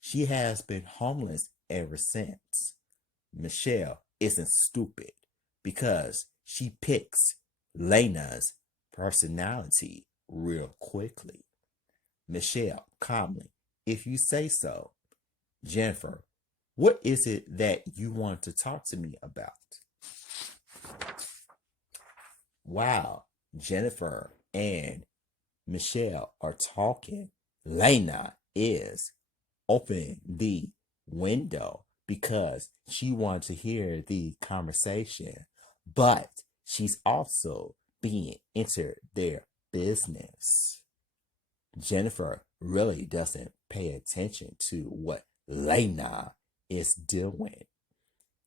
She has been homeless ever since. Michelle isn't stupid because she picks Lena's personality real quickly. Michelle, calmly, if you say so. Jennifer, what is it that you want to talk to me about? Wow, Jennifer and Michelle are talking. Lena is opening the window because she wants to hear the conversation, but she's also being entered their business. Jennifer really doesn't pay attention to what Lena is doing.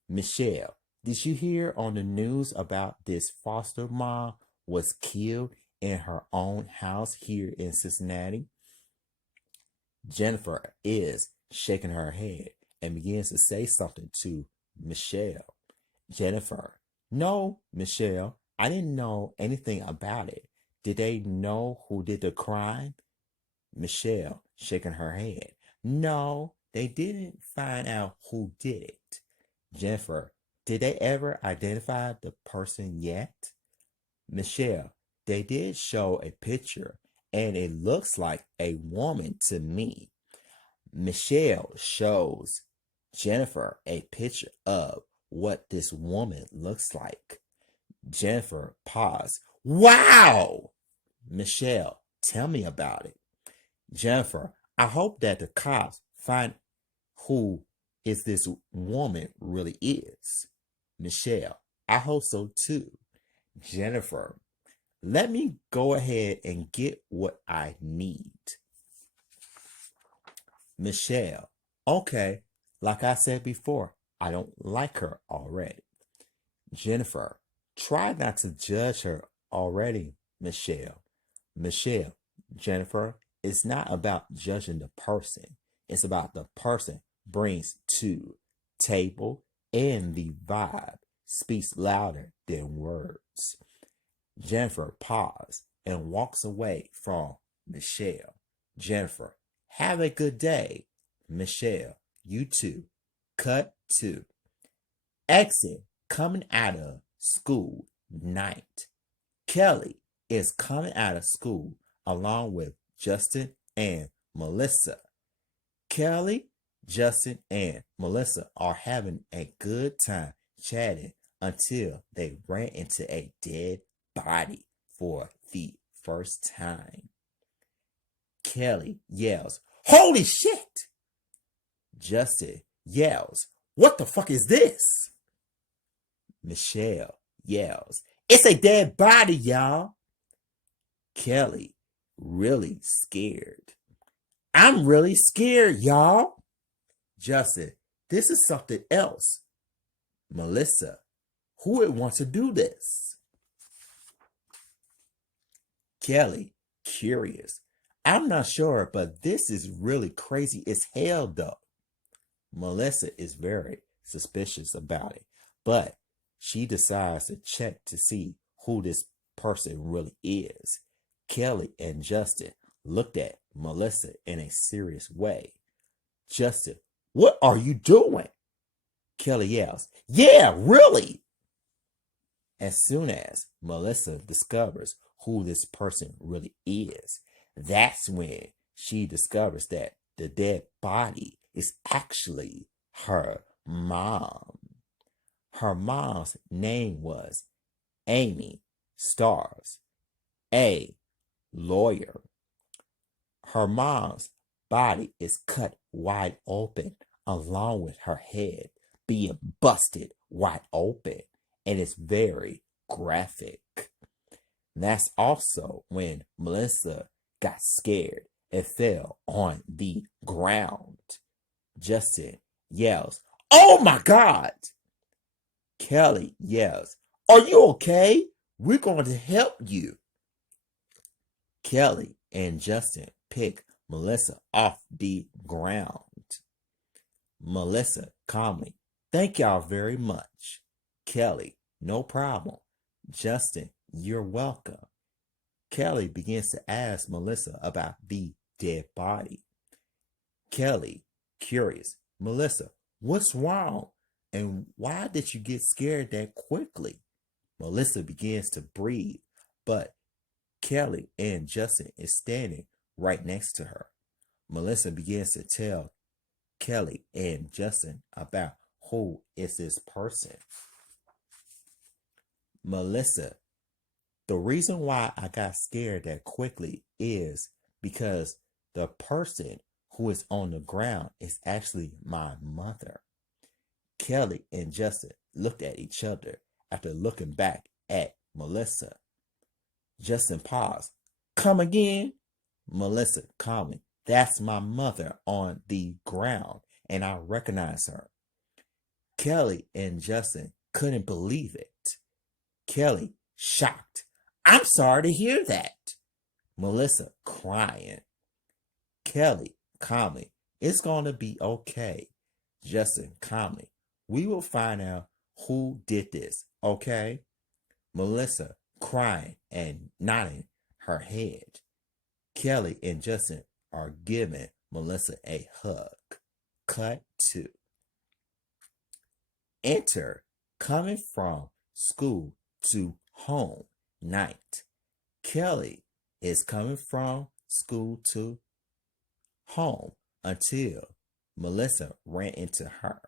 Michelle, did you hear on the news about this foster mom was killed in her own house here in Cincinnati? Jennifer is shaking her head and begins to say something to Michelle. Jennifer, no, Michelle, I didn't know anything about it. Did they know who did the crime? Michelle shaking her head. No, they didn't find out who did it. Jennifer, did they ever identify the person yet? Michelle, they did show a picture and it looks like a woman to me. Michelle shows Jennifer a picture of what this woman looks like. Jennifer paused. Wow! Michelle, tell me about it. Jennifer, I hope that the cops find who is this woman really is. Michelle, I hope so too. Jennifer, let me go ahead and get what I need. Michelle, okay, like I said before, I don't like her already. Jennifer, try not to judge her already, Michelle. Michelle, Jennifer, it's not about judging the person. It's about the person brings to table and the vibe speaks louder than words. Jennifer pauses and walks away from Michelle. Jennifer, have a good day. Michelle, you too. Cut 2. Exit coming out of school night. Kelly is coming out of school along with Justin and Melissa. Kelly, Justin, and Melissa are having a good time chatting until they ran into a dead body for the first time. Kelly yells, "Holy shit!" Justin yells, "What the fuck is this?" Michelle yells, "It's a dead body, y'all." Kelly, really scared. "I'm really scared, y'all." Justin, "This is something else." Melissa, "Who would want to do this?" Kelly, curious. "I'm not sure, but this is really crazy as hell though." Melissa is very suspicious about it, but she decides to check to see who this person really is. Kelly and Justin looked at Melissa in a serious way. Justin, "What are you doing?" Kelly yells, "Yeah, really!" As soon as Melissa discovers who this person really is, that's when she discovers that the dead body is actually her mom. Her mom's name was Amy Stars, a lawyer. Her mom's body is cut wide open along with her head being busted wide open, and it's very graphic. That's also when Melissa got scared and fell on the ground. Justin yells, "Oh my God!" Kelly yells, "Are you okay? We're going to help you." Kelly and Justin pick Melissa off the ground. Melissa calmly, "Thank y'all very much." Kelly, "No problem." Justin, "You're welcome." Kelly begins to ask Melissa about the dead body. Kelly, curious. Melissa, what's wrong? And why did you get scared that quickly? Melissa begins to breathe, but Kelly and Justin is standing right next to her. Melissa begins to tell Kelly and Justin about who is this person. Melissa, the reason why I got scared that quickly is because the person who is on the ground is actually my mother. Kelly and Justin looked at each other after looking back at Melissa. Justin paused. Come again? Melissa calmly. That's my mother on the ground, and I recognize her. Kelly and Justin couldn't believe it. Kelly, shocked. I'm sorry to hear that. Melissa, crying. Kelly, calmly. It's going to be okay. Justin, calmly. We will find out who did this, okay? Melissa, crying and nodding her head. Kelly and Justin are giving Melissa a hug. Cut to. Enter coming from school to home night. Kelly is coming from school to home until Melissa ran into her.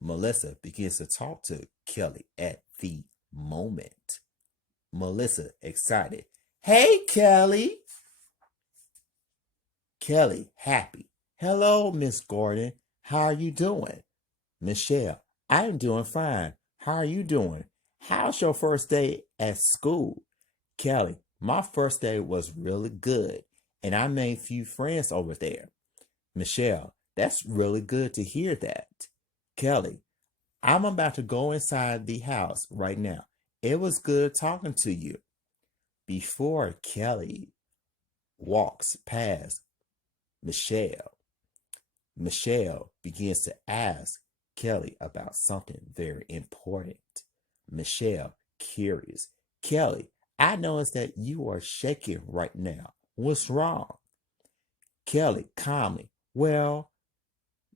Melissa begins to talk to Kelly at the moment. Melissa excited. Hey, Kelly. Kelly happy. Hello, Miss Gordon. How are you doing? Michelle, I'm doing fine. How are you doing? How's your first day at school? Kelly, my first day was really good, and I made a few friends over there. Michelle, that's really good to hear that. Kelly, I'm about to go inside the house right now. It was good talking to you. Before Kelly walks past Michelle, Michelle begins to ask Kelly about something very important. Michelle, curious. Kelly, I noticed that you are shaking right now. What's wrong? Kelly, calmly. Well,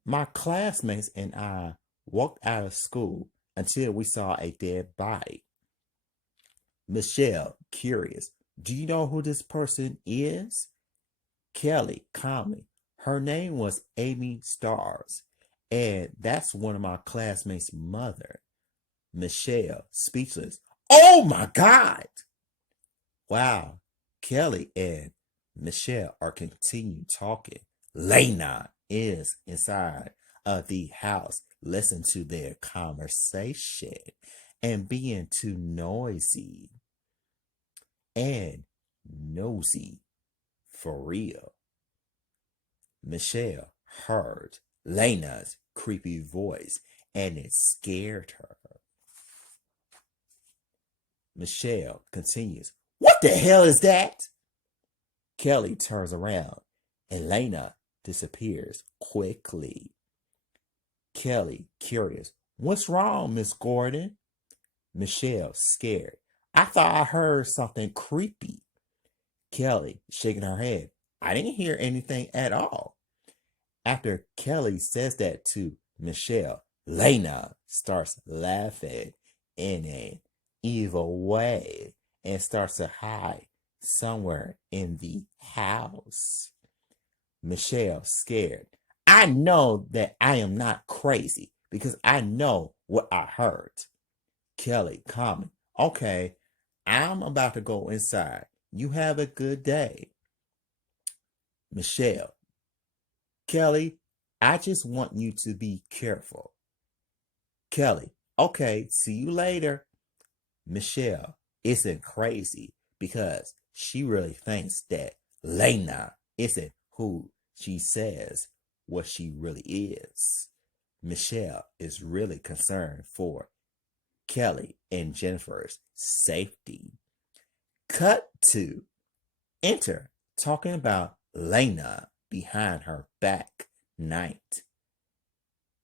my classmates and I walked out of school until we saw a dead body. Michelle, curious. Do you know who this person is? Kelly, calmly. Her name was Amy Stars, and that's one of my classmates' mother. Michelle, speechless. Oh my God! Wow. Kelly and Michelle are continuing talking. Lena is inside of the house, listening to their conversation and being too noisy and nosy for real. Michelle heard Lena's creepy voice and it scared her. Michelle continues, What the hell is that? Kelly turns around and Lena disappears quickly. Kelly, curious, What's wrong, Miss Gordon? Michelle, scared, I thought I heard something creepy. Kelly, shaking her head, I didn't hear anything at all. After Kelly says that to Michelle, Lena starts laughing in an evil way and starts to hide somewhere in the house. Michelle, scared, I know that I am not crazy because I know what I heard. Kelly, calmly, okay, I'm about to go inside. You have a good day. Michelle, Kelly, I just want you to be careful. Kelly, okay, see you later. Michelle isn't crazy because she really thinks that Lena isn't who she says what she really is. Michelle is really concerned for Kelly and Jennifer's safety. Cut to enter talking about Lena behind her back night.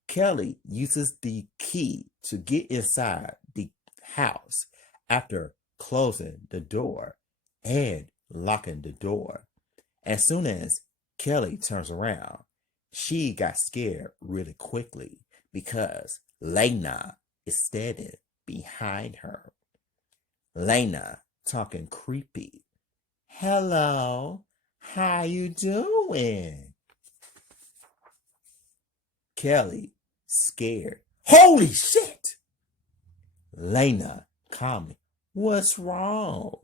Kelly uses the key to get inside the house after closing the door and locking the door. As soon as Kelly turns around, She got scared really quickly because Lena is standing behind her. Lena talking creepy. Hello, how you doing? Kelly, scared. Holy shit! Lena, calmly. What's wrong?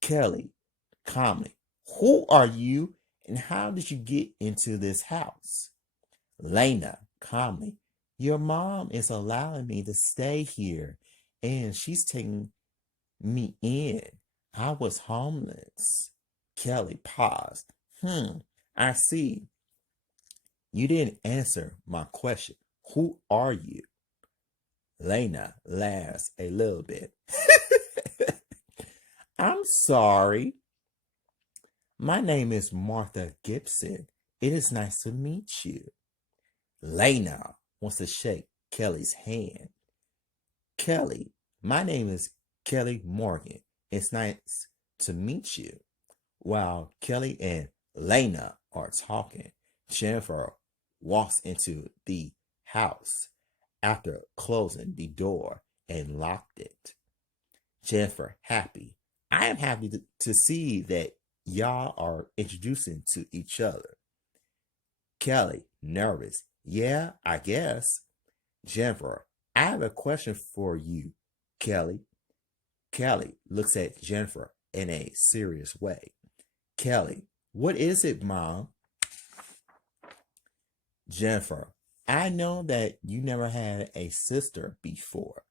Kelly, calmly. Who are you and how did you get into this house? Lena, calmly. Your mom is allowing me to stay here and she's taking me in. I was homeless. Kelly paused. I see. You didn't answer my question. Who are you? Lena laughs a little bit. I'm sorry. My name is Martha Gibson. It is nice to meet you. Lena wants to shake Kelly's hand. Kelly, my name is Kelly Morgan. It's nice to meet you. While Kelly and Lena are talking, Jennifer walks into the house after closing the door and locked it. Jennifer, happy. I am happy to see that y'all are introducing to each other. Kelly, nervous. Yeah, I guess. Jennifer, I have a question for you, Kelly. Kelly looks at Jennifer in a serious way. Kelly, what is it, Mom? Jennifer, I know that you never had a sister before.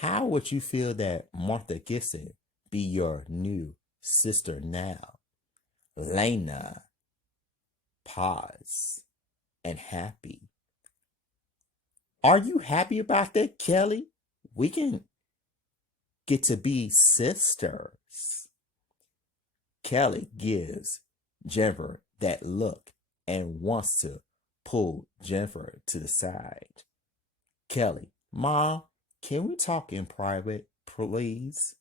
How would you feel that Martha Gibson be your new sister now? Lena, pause, and happy. Are you happy about that, Kelly? We can get to be sisters. Kelly gives Jennifer that look and wants to pull Jennifer to the side. Kelly, Mom, can we talk in private, please?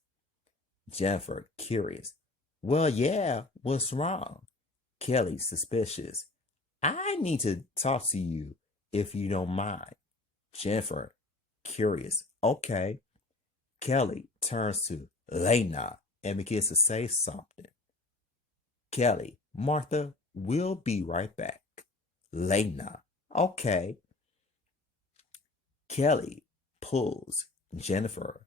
Jennifer, curious. Well, yeah, what's wrong? Kelly, suspicious. I need to talk to you if you don't mind. Jennifer, curious. Okay. Kelly turns to Lena and begins to say something. Kelly, Martha, we'll be right back. Lena, okay. Kelly pulls Jennifer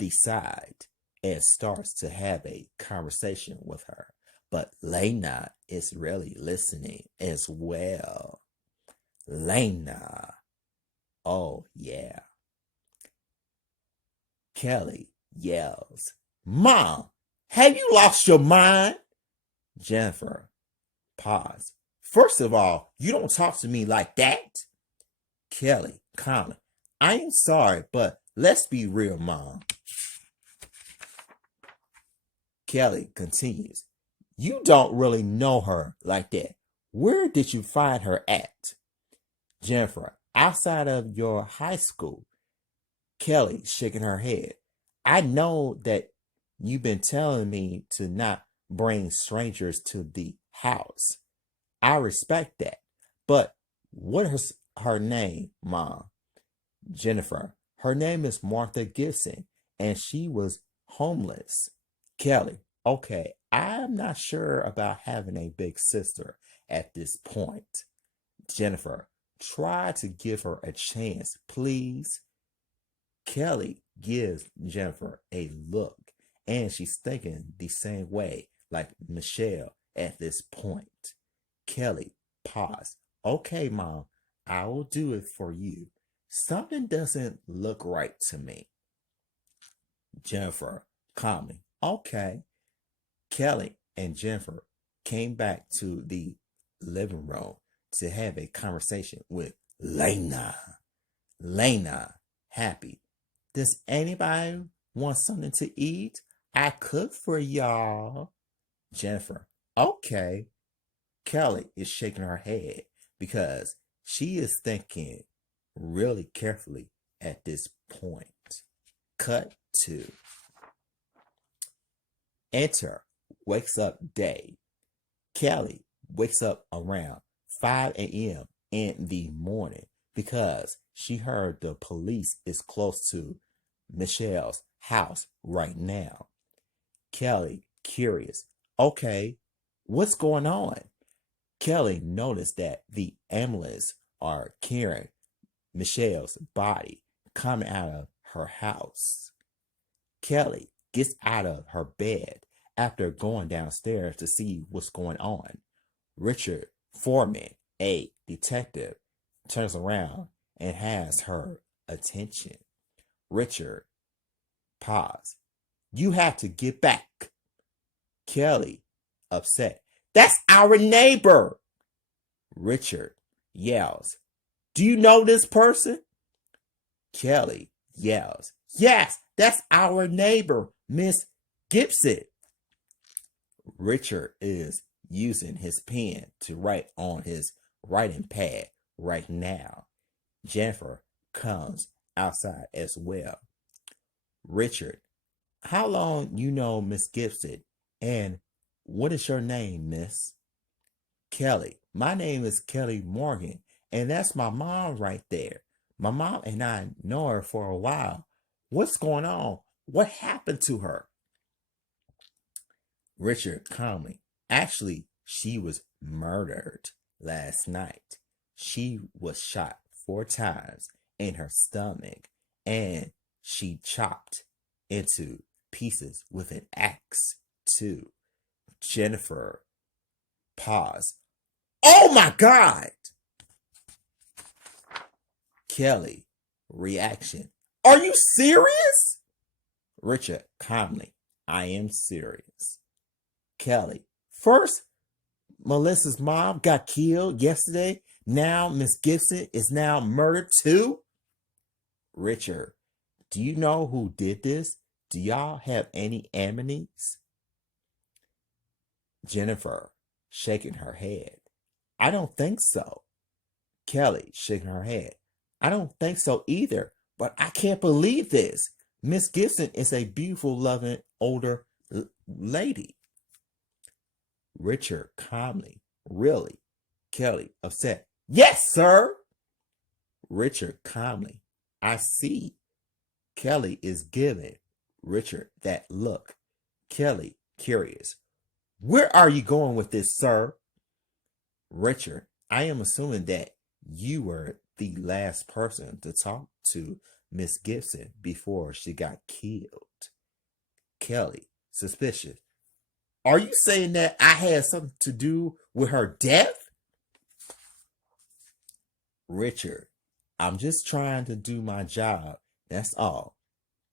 aside and starts to have a conversation with her. But Lena is really listening as well. Lena, oh yeah. Kelly yells, Mom, have you lost your mind? Jennifer, pause. First of all, you don't talk to me like that. Kelly, calmly. I am sorry, but let's be real, Mom. Kelly continues. You don't really know her like that. Where did you find her at? Jennifer, outside of your high school. Kelly, shaking her head. I know that you've been telling me to not bring strangers to the house. I respect that. But what is her name, Mom? Jennifer, her name is Martha Gibson, and she was homeless. Kelly, okay, I'm not sure about having a big sister at this point. Jennifer, try to give her a chance, please. Kelly gives Jennifer a look, and she's thinking the same way like Michelle at this point. Kelly, pause. Okay, Mom, I will do it for you. Something doesn't look right to me. Jennifer, calmly. Okay. Kelly and Jennifer came back to the living room to have a conversation with Lena. Lena, happy. Does anybody want something to eat? I cook for y'all. Jennifer, okay. Kelly is shaking her head because she is thinking really carefully at this point. Cut to enter wakes up day. Kelly wakes up around 5 a.m. in the morning because she heard the police is close to Michelle's house right now. Kelly, curious. Okay, what's going on? Kelly noticed that the ambulance are carrying Michelle's body coming out of her house. Kelly gets out of her bed after going downstairs to see what's going on. Richard Foreman, a detective, turns around and has her attention. Richard, pause. You have to get back. Kelly, upset. That's our neighbor. Richard yells. Do you know this person? Kelly yells. Yes, that's our neighbor, Miss Gibson. Richard is using his pen to write on his writing pad right now. Jennifer comes outside as well. Richard, how long you know Miss Gibson, and what is your name, miss? Kelly, my name is Kelly Morgan, and that's my mom right there. My mom and I know her for a while. What's going on? What happened to her? Richard calmly. Actually, she was murdered last night. She was shot 4 times in her stomach, and she chopped into pieces with an axe too. Jennifer paused. Oh my God! Kelly, reaction. Are you serious? Richard calmly. I am serious. Kelly, first, Melissa's mom got killed yesterday. Now Miss Gibson is now murdered too. Richard, do you know who did this? Do y'all have any enemies? Jennifer, shaking her head. I don't think so. Kelly, shaking her head. I don't think so either, but I can't believe this. Miss Gibson is a beautiful, loving, older lady. Richard calmly. Really? Kelly, upset. Yes, sir. Richard calmly. I see. Kelly is giving Richard that look. Kelly, curious. Where are you going with this, sir? Richard, I am assuming that you were the last person to talk to Miss Gibson before she got killed. Kelly, suspicious. Are you saying that I had something to do with her death? Richard, I'm just trying to do my job. That's all.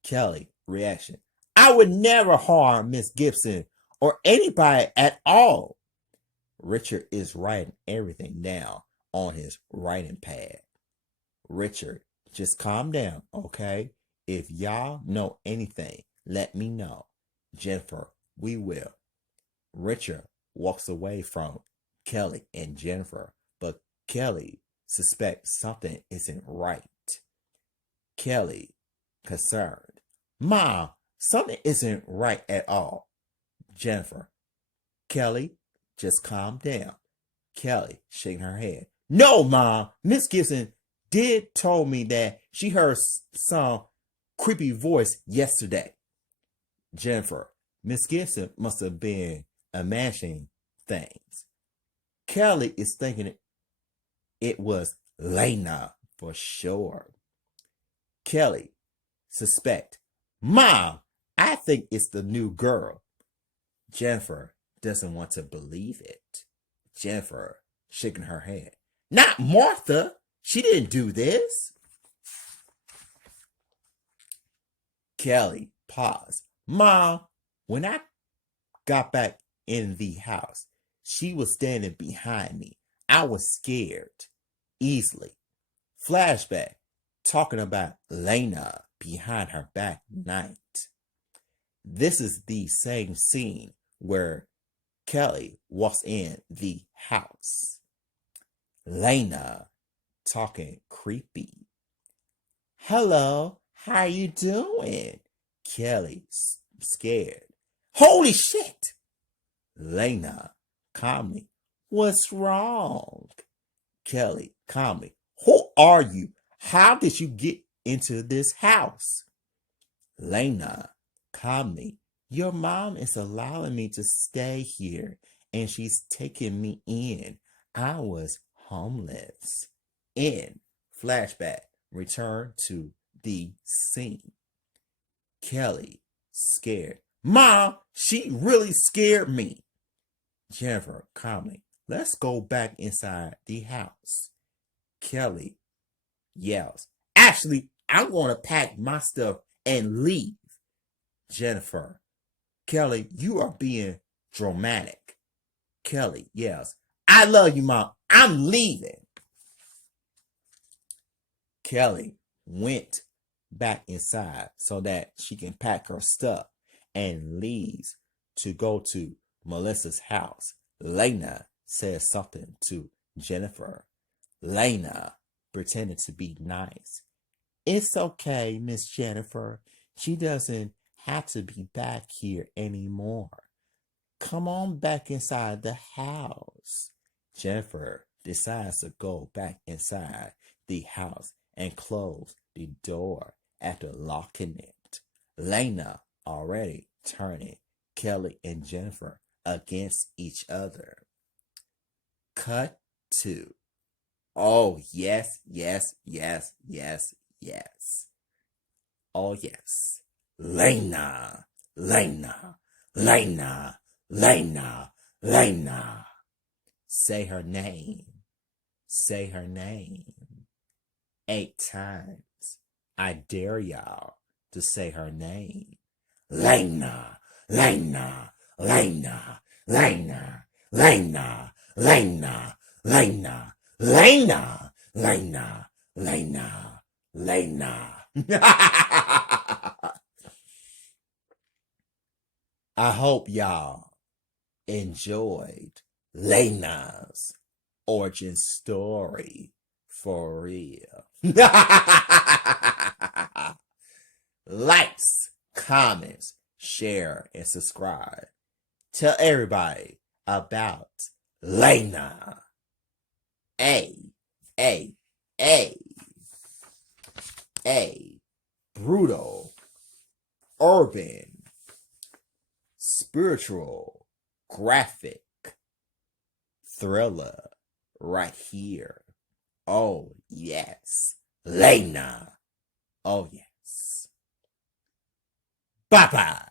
Kelly, reaction. I would never harm Miss Gibson or anybody at all. Richard is writing everything down on his writing pad. Richard, just calm down, okay? If y'all know anything, let me know. Jennifer, we will. Richard walks away from Kelly and Jennifer, but Kelly suspects something isn't right. Kelly, concerned. Mom, something isn't right at all. Jennifer, Kelly, just calm down. Kelly, shaking her head. No, Mom, Miss Gibson did told me that she heard some creepy voice yesterday. Jennifer, Miss Gibson must have been imagining things. Kelly is thinking it was Lena for sure. Kelly, suspect. Mom, I think it's the new girl. Jennifer doesn't want to believe it. Jennifer, shaking her head. Not Martha. She didn't do this. Kelly, pause. Mom, when I got back in the house, she was standing behind me. I was scared. Easily. Flashback. Talking about Lena behind her back night. This is the same scene where Kelly walks in the house. Lena talking creepy. Hello, how you doing? Kelly scared. Holy shit! Lena calmly. What's wrong? Kelly, calmly. Who are you? How did you get into this house? Lena, calmly. Your mom is allowing me to stay here and she's taking me in. I was homeless. In flashback, return to the scene. Kelly, scared. Mom, she really scared me. Jennifer, calmly. Let's go back inside the house. Kelly yells. Actually, I'm going to pack my stuff and leave. Jennifer. Kelly, you are being dramatic. Kelly yells. I love you, Mom. I'm leaving. Kelly went back inside so that she can pack her stuff and leaves to go to Melissa's house. Lena says something to Jennifer. Lena pretended to be nice. It's okay, Miss Jennifer. She doesn't have to be back here anymore. Come on back inside the house. Jennifer decides to go back inside the house and close the door after locking it. Lena already turning Kelly and Jennifer against each other. Cut to. Oh, yes, yes, yes, yes, yes. Oh, yes. Lena, Lena, Lena, Lena, Lena. Say her name. Say her name. 8 times. I dare y'all to say her name. Lena, Lena, Lena, Lena, Lena, Lena, Lena, Lena, Lena, Lena, Lena. I hope y'all enjoyed Lena's origin story for real. Likes, comments, share, and subscribe. Tell everybody about Lena. A brutal, urban, spiritual, graphic thriller right here. Oh, yes. Lena. Oh, yes. Bye-bye.